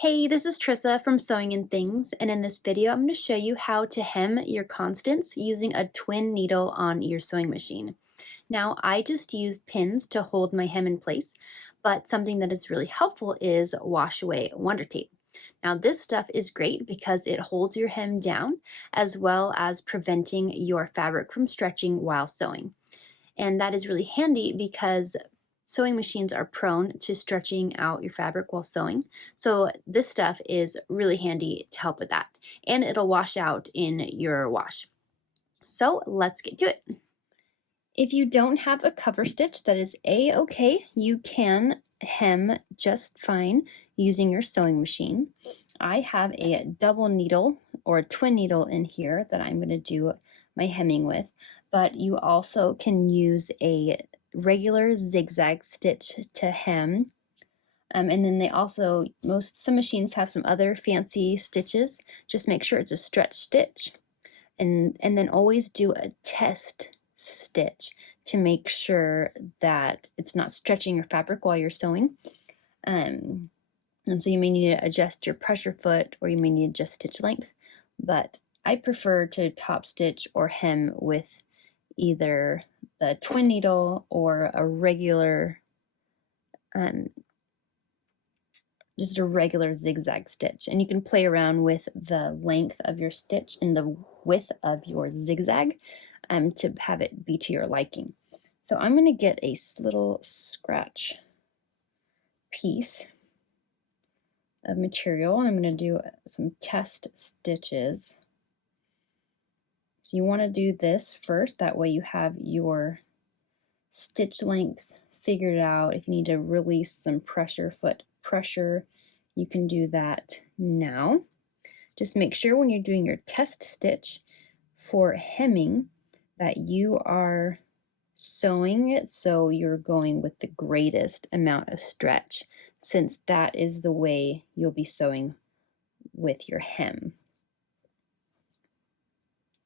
Hey, this is Trissa from Sewing and Things, and in this video I'm going to show you how to hem your Constance using a twin needle on your sewing machine. Now, I just use pins to hold my hem in place, but something that is really helpful is wash away wonder tape. Now, this stuff is great because it holds your hem down as well as preventing your fabric from stretching while sewing. And that is really handy because sewing machines are prone to stretching out your fabric while sewing. So this stuff is really handy to help with that. And it'll wash out in your wash. So let's get to it. If you don't have a cover stitch, that is a-okay. You can hem just fine using your sewing machine. I have a double needle or a twin needle in here that I'm going to do my hemming with, but you also can use a regular zigzag stitch to hem. And then they also, some machines have some other fancy stitches. Just make sure it's a stretch stitch. And then always do a test stitch to make sure that it's not stretching your fabric while you're sewing. And so you may need to adjust your pressure foot, or you may need to adjust stitch length, but I prefer to top stitch or hem with either the twin needle or a regular, just a regular zigzag stitch. And you can play around with the length of your stitch and the width of your zigzag to have it be to your liking. So I'm going to get a little scratch piece of material, and I'm going to do some test stitches. So you want to do this first, that way you have your stitch length figured out. If you need to release some foot pressure, you can do that now. Just make sure when you're doing your test stitch for hemming that you are sewing it so you're going with the greatest amount of stretch, since that is the way you'll be sewing with your hem.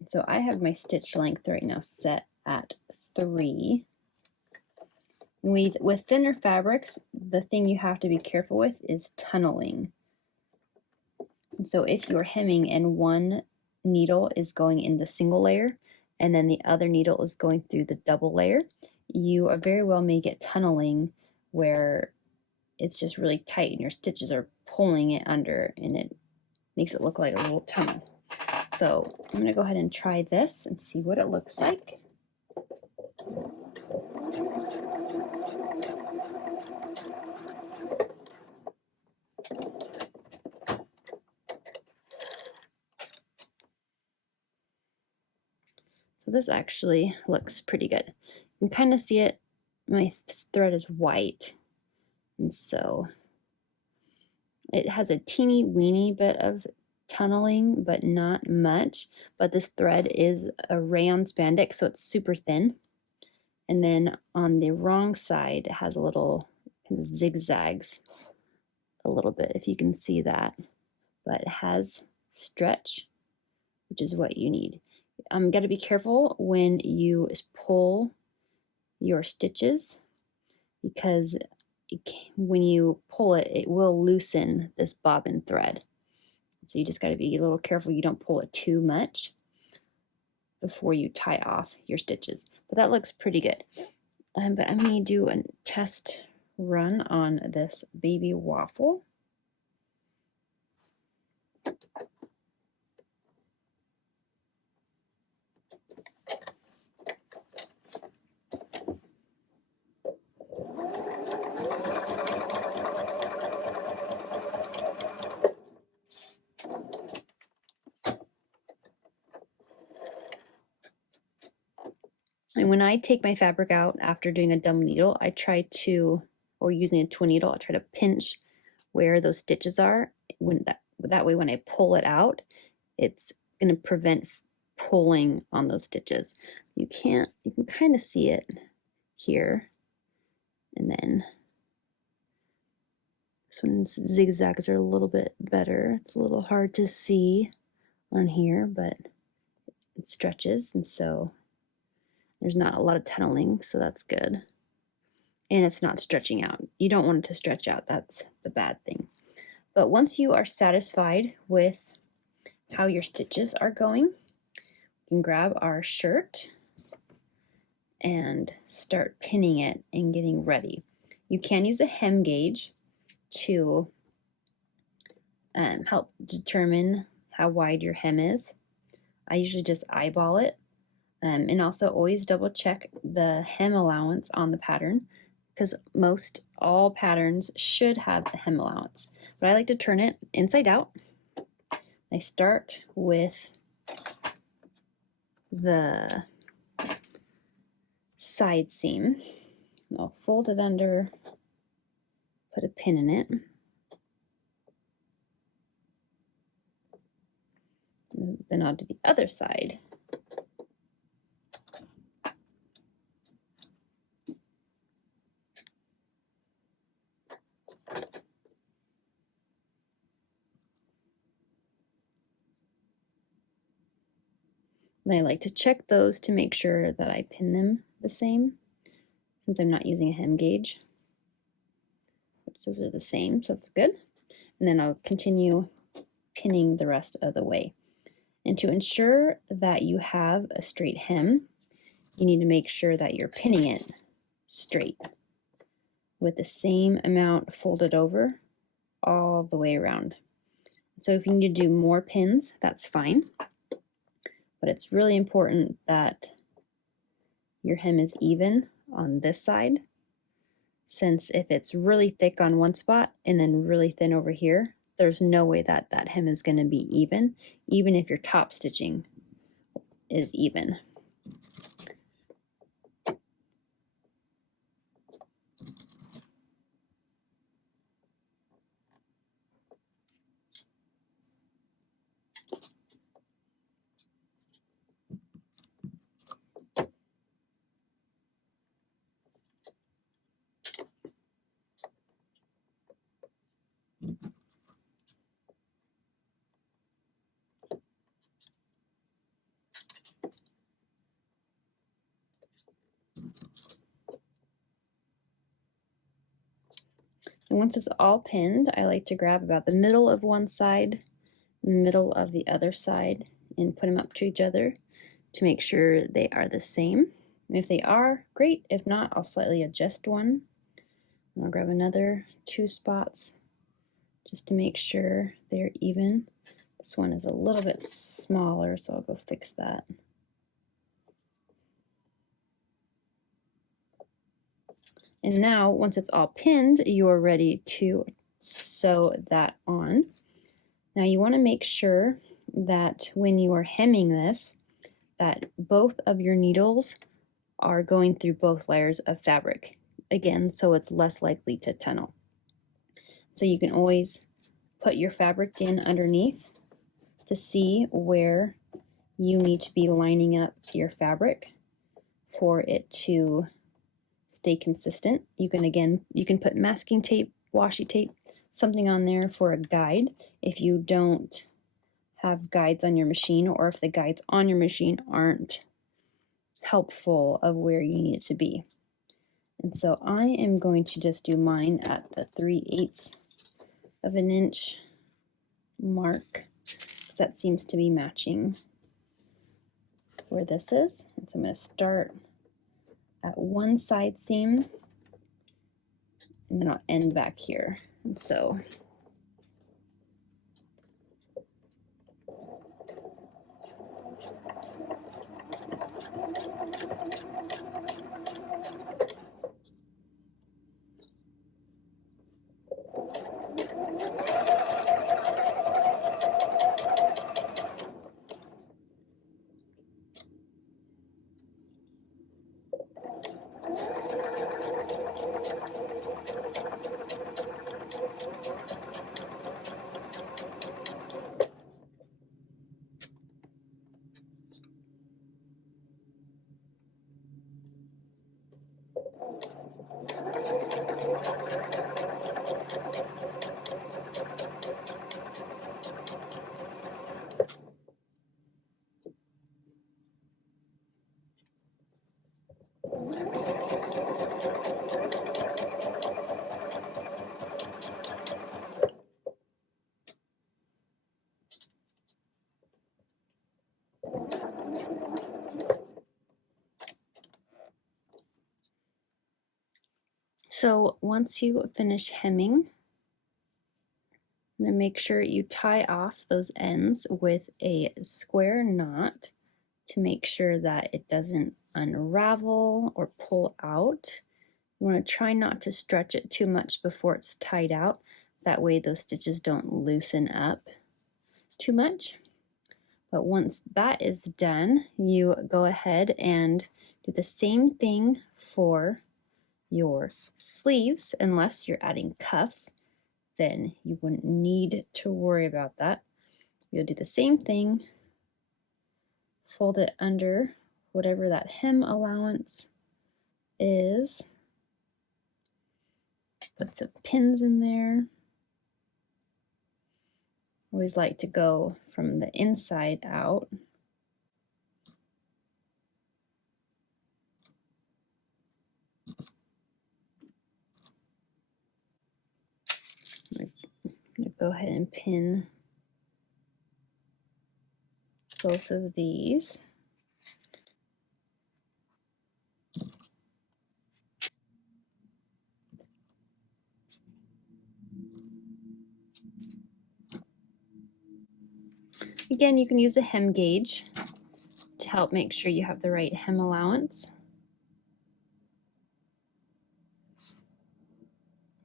So I have my stitch length right now set at 3. With thinner fabrics, the thing you have to be careful with is tunneling. And so if you're hemming and one needle is going in the single layer and then the other needle is going through the double layer, you very well may get tunneling where it's just really tight and your stitches are pulling it under, and it makes it look like a little tunnel. So I'm going to go ahead and try this and see what it looks like. So this actually looks pretty good. You can kind of see it, my thread is white, and so it has a teeny weeny bit of tunneling, but not much. But this thread is a rayon spandex, so it's super thin. And then on the wrong side, it has a little kind of zigzags a little bit, if you can see that. But it has stretch, which is what you need. Got to be careful when you pull your stitches, because when you pull it, it will loosen this bobbin thread. So you just got to be a little careful you don't pull it too much before you tie off your stitches. But that looks pretty good. But I'm going to do a test run on this baby waffle. And when I take my fabric out after doing a double needle, I try to, or using a twin needle, I try to pinch where those stitches are. That way when I pull it out, it's going to prevent pulling on those stitches. You can kind of see it here. And then this one's zigzags are a little bit better. It's a little hard to see on here, but it stretches, and so there's not a lot of tunneling, so that's good. And it's not stretching out. You don't want it to stretch out. That's the bad thing. But once you are satisfied with how your stitches are going, we can grab our shirt and start pinning it and getting ready. You can use a hem gauge to help determine how wide your hem is. I usually just eyeball it, and also always double check the hem allowance on the pattern, because all patterns should have a hem allowance. But I like to turn it inside out. I start with the side seam. I'll fold it under, put a pin in it. And then I'll do the other side. And I like to check those to make sure that I pin them the same, since I'm not using a hem gauge. Those are the same, so that's good. And then I'll continue pinning the rest of the way. And to ensure that you have a straight hem, you need to make sure that you're pinning it straight with the same amount folded over all the way around. So if you need to do more pins, that's fine. But it's really important that your hem is even on this side, since if it's really thick on one spot and then really thin over here, there's no way that that hem is going to be even if your top stitching is even. And once it's all pinned, I like to grab about the middle of one side, middle of the other side, and put them up to each other to make sure they are the same. And if they are, great. If not, I'll slightly adjust one. And I'll grab another 2 spots just to make sure they're even. This one is a little bit smaller, so I'll go fix that. And now, once it's all pinned, you are ready to sew that on. Now you want to make sure that when you are hemming this, that both of your needles are going through both layers of fabric. Again, so it's less likely to tunnel. So you can always put your fabric in underneath to see where you need to be lining up your fabric for it to stay consistent. You can put masking tape, washi tape, something on there for a guide if you don't have guides on your machine, or if the guides on your machine aren't helpful of where you need it to be. And so I am going to just do mine at the 3/8 of an inch mark, because that seems to be matching where this is. And so I'm going to start at one side seam, and then I'll end back here. And so So once you finish hemming, I'm going to make sure you tie off those ends with a square knot to make sure that it doesn't unravel or pull out. You want to try not to stretch it too much before it's tied out. That way those stitches don't loosen up too much. But once that is done, you go ahead and do the same thing for your sleeves, unless you're adding cuffs, then you wouldn't need to worry about that. You'll do the same thing, fold it under whatever that hem allowance is, put some pins in there. Always like to go from the inside out. I'm going to go ahead and pin both of these. Again, you can use a hem gauge to help make sure you have the right hem allowance.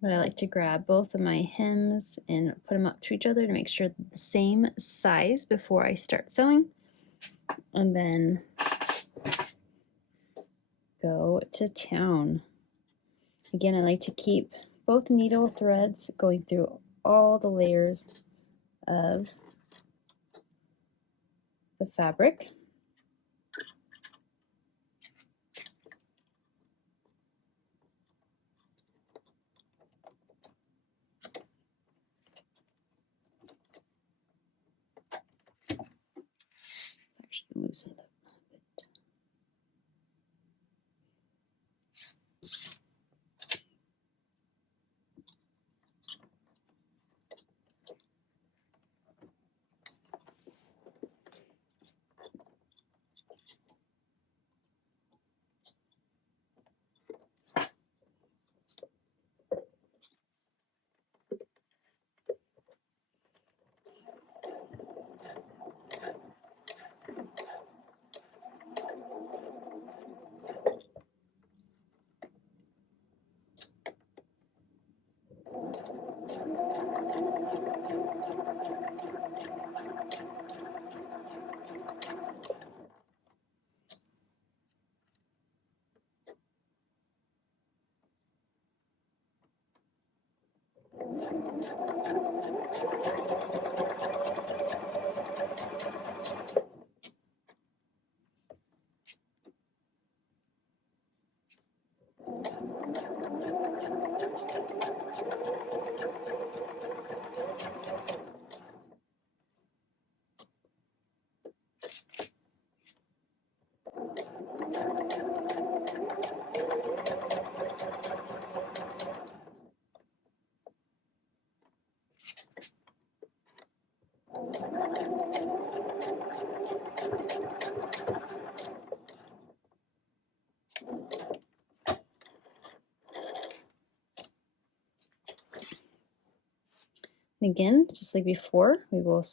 But I like to grab both of my hems and put them up to each other to make sure they're the same size before I start sewing. And then go to town. Again, I like to keep both needle threads going through all the layers of the fabric. Actually, loosen it up a bit. Again, just like before, we will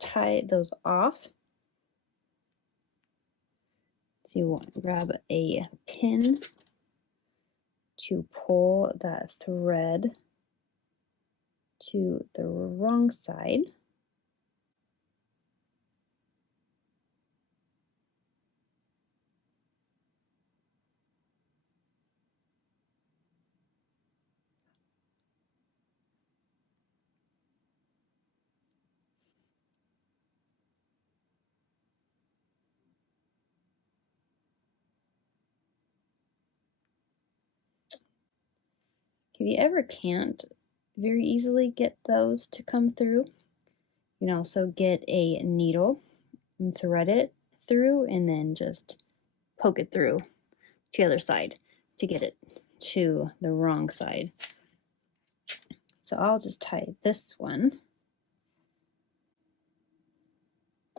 tie those off. So you want to grab a pin to pull that thread to the wrong side. If you ever can't very easily get those to come through, you can also get a needle and thread it through and then just poke it through to the other side to get it to the wrong side. So I'll just tie this one.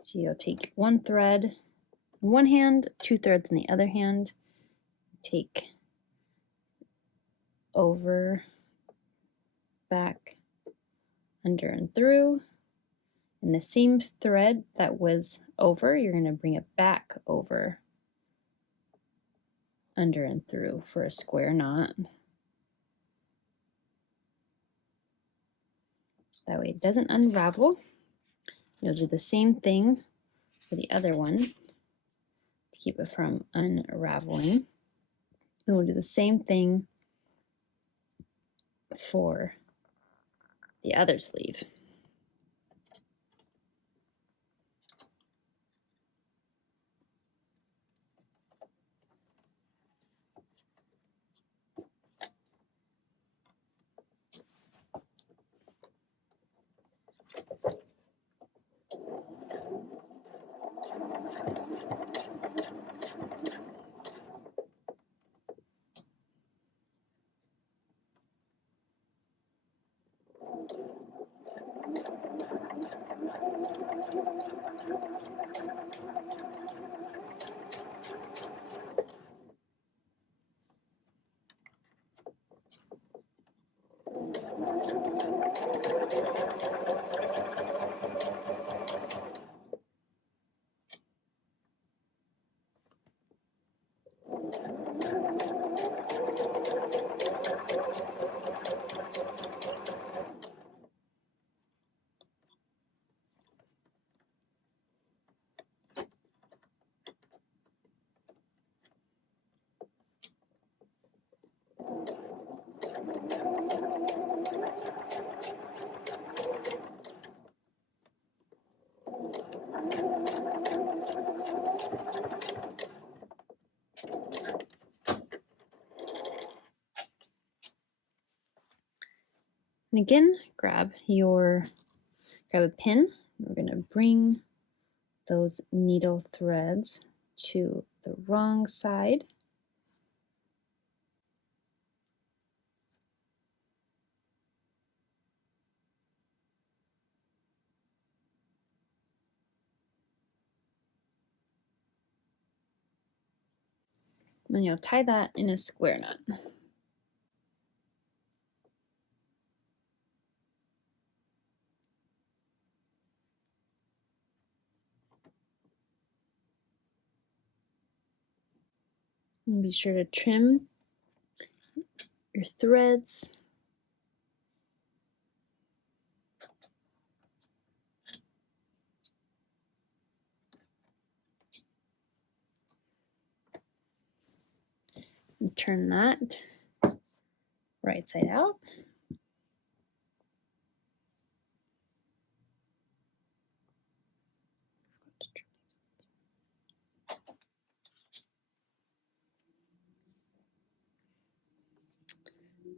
So you'll take one thread in one hand, two threads in the other hand, take over, back, under and through. And the same thread that was over, you're going to bring it back over, under and through for a square knot. That way it doesn't unravel. You'll do the same thing for the other one to keep it from unraveling. And we'll do the same thing for the other sleeve. And again, grab a pin. We're going to bring those needle threads to the wrong side. Then you'll tie that in a square knot. And be sure to trim your threads. And turn that right side out.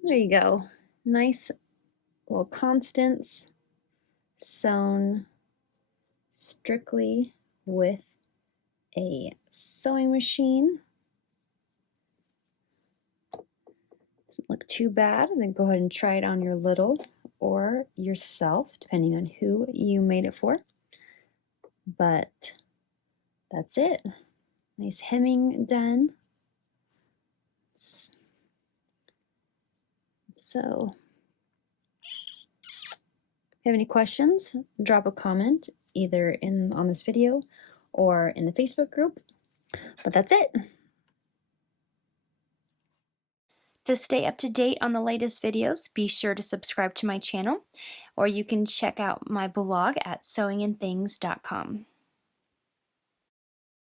There you go. Nice little Constance sewn strictly with a sewing machine. Doesn't look too bad. Then go ahead and try it on your little or yourself, depending on who you made it for. But that's it. Nice hemming done. So, if you have any questions, drop a comment either on this video or in the Facebook group. But that's it. To stay up to date on the latest videos, be sure to subscribe to my channel, or you can check out my blog at sewingandthings.com.